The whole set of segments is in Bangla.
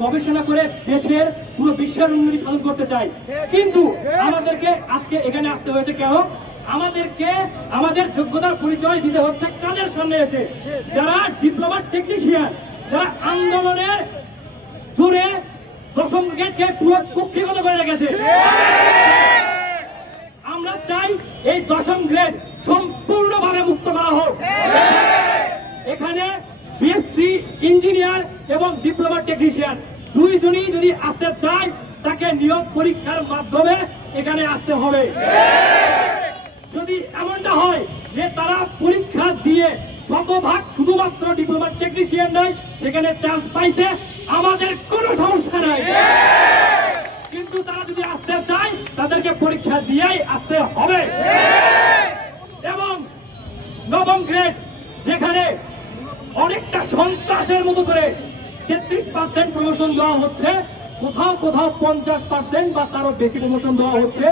গবেষণা করে দেশের পুরো বিশ্বের উন্নতি সাধন করতে চাই। কিন্তু আমাদেরকে আজকে এখানে আসতে হয়েছে কেন? আমাদেরকে আমাদের যোগ্যতার পরিচয় দিতে হচ্ছে কাদের সামনে এসে? যারা ডিপ্লোমা টেকনিশিয়ান, যারা আন্দোলনের জোরে দশম গ্রেডকে পুরো কক্ষিগত করে রেখেছে। আমরা চাই এই দশম গ্রেড সম্পূর্ণভাবে মুক্ত করা হোক। এখানে বিএসসি ইঞ্জিনিয়ার এবং ডিপ্লোমা টেকনিশিয়ান দুইজনই যদি আসতে চায়, তাকে নিয়োগ পরীক্ষার মাধ্যমে এখানে আসতে হবে। যদি এমনটা হয় যে তারা পরীক্ষা দিয়ে শতভাগ শুধুমাত্র ডিপ্লোমা টেকনিশিয়ান নয়, সেখানে চান্স পাইতে আমাদের কোনো সমস্যা নাই। কিন্তু তারা যদি আসতে চায়, তাদেরকে পরীক্ষা দিয়েই আসতে হবে। এবং নবম গ্রেড যেখানে অনেকটা সন্ত্রাসের মতো করে 33% প্রমোশন দেওয়া হচ্ছে, কোথাও কোথাও 50% বা তারও বেশি প্রমোশন দেওয়া হচ্ছে।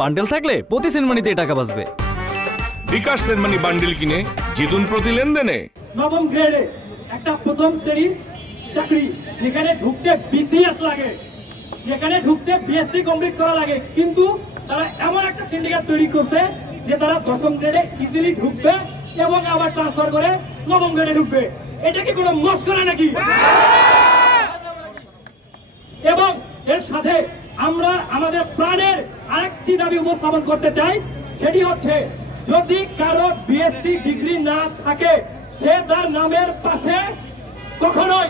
বান্ডেল থাকলে প্রতি সেনমানিতে টাকা বাঁচবে। বিকাশ সেনমানি বান্ডেল কিনে জিতুন প্রতি লেনদেনে। নবম গ্রেডে একটা প্রথম শ্রেণীর চাকরি, যেখানে ঢুকতে বিসিএস লাগে, যেখানে ঢুকতে বিএসসি কমপ্লিট করা লাগে, কিন্তু তারা এমন একটা সিন্ডিকেট তৈরি করছে যে তারা দশম গ্রেডে ইজিলি ঢুকবে এবং আবার ট্রান্সফার করে নবম গ্রেডে ঢুকবে। এটা কি কোনো মস্করা নাকি? এবং এর সাথে আমরা আমাদের প্রাণের আরেকটি দাবি উপস্থাপন করতে চাই, সেটি হচ্ছে যদি কারো বিএসসি ডিগ্রি না থাকে, সে তার নামের পাশে কখনোই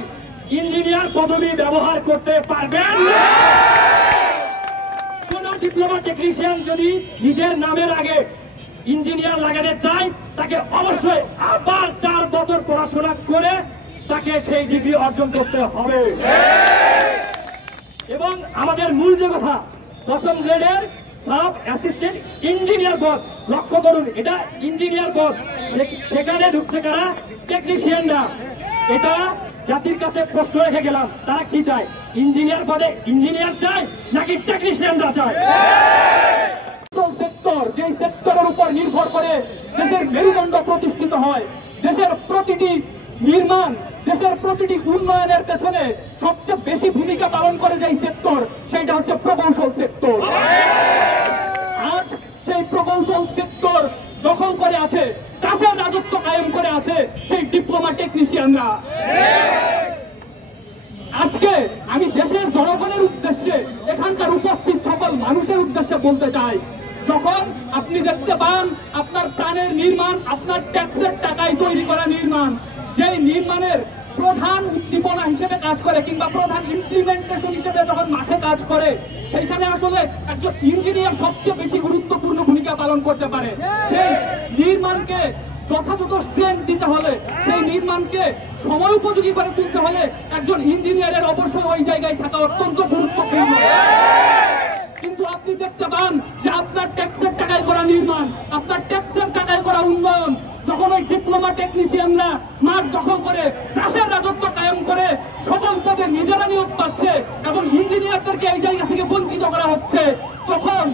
ইঞ্জিনিয়ার পদবি ব্যবহার করতে পারবেন না। কোন ডিপ্লোমা টেকনিশিয়ান যদি নিজের নামের আগে ইঞ্জিনিয়ার লাগাতে চায়, তাকে অবশ্যই আবার 4 বছর পড়াশোনা করে তাকে সেই ডিগ্রি অর্জন করতে হবে। এবং আমাদের মূল যে কথা, দশম গ্রেডের সাব অ্যাসিস্ট্যান্ট ইঞ্জিনিয়ার পদ, লক্ষ্য করুন, এটা ইঞ্জিনিয়ার পদ, সেখানে ঢুকছে কারা? টেকনিশিয়ানরা। এটা জাতির কাছে প্রশ্ন রেখে গেলাম, তারা কি চায়? ইঞ্জিনিয়ার পদে ইঞ্জিনিয়ার চায় নাকি টেকনিশিয়ানরা চায়? সেক্টর, যে সেক্টরের উপর নির্ভর করে দেশের মেরুদণ্ড প্রতিষ্ঠিত হয়, দেশের প্রতিটি নির্মাণ, দেশের প্রতিটি উন্নয়নের পেছনে সবচেয়ে বেশি ভূমিকা পালন করে যে সেক্টর, সেটা হচ্ছে প্রকৌশল সেক্টর। আজ সেই প্রকৌশল সেক্টর দখল করে আছে, কাছের রাজত্ব কায়েম করে আছে সেই ডিপ্লোমা টেকনিশিয়ানরা। আজকে আমি দেশের জনগণের উদ্দেশ্যে, এখানকার উপস্থিত সকল মানুষের উদ্দেশ্যে বলতে চাই, যখন আপনি দেখতে পান আপনার প্রাণের নির্মাণ, আপনার ট্যাক্সের টাকায় তৈরি করা নির্মাণ, যে নির্মাণের প্রধান উদ্দীপনা হিসেবে কাজ করে কিংবা প্রধান ইমপ্লিমেন্টেশন হিসেবে যখন মাঠে কাজ করে, সেইখানে আসলে একজন ইঞ্জিনিয়ার সবচেয়ে বেশি গুরুত্বপূর্ণ ভূমিকা পালন করতে পারে। সেই নির্মাণকে যথাযথ স্ট্রেংথ দিতে হলে, সেই নির্মাণকে সময় উপযোগী করে তুলতে হলে একজন ইঞ্জিনিয়ারের অবশ্যই ওই জায়গায় থাকা অত্যন্ত গুরুত্বপূর্ণ। কিন্তু আপনি দেখতে পান যে আপনার ট্যাক্সের টাকায় করা নির্মাণ, আপনার ট্যাক্সের টাকায় করা উন্নয়ন, যখন ওই ডিপ্লোমা টেকনিশিয়ানরা মাঠ দখল করে রাশের রাজত্ব কায়েম করে সকল পদে নিজেরা নিয়োগ পাচ্ছে এবং ইঞ্জিনিয়ারদেরকে এই জায়গা থেকে বঞ্চিত করা হচ্ছে, তখন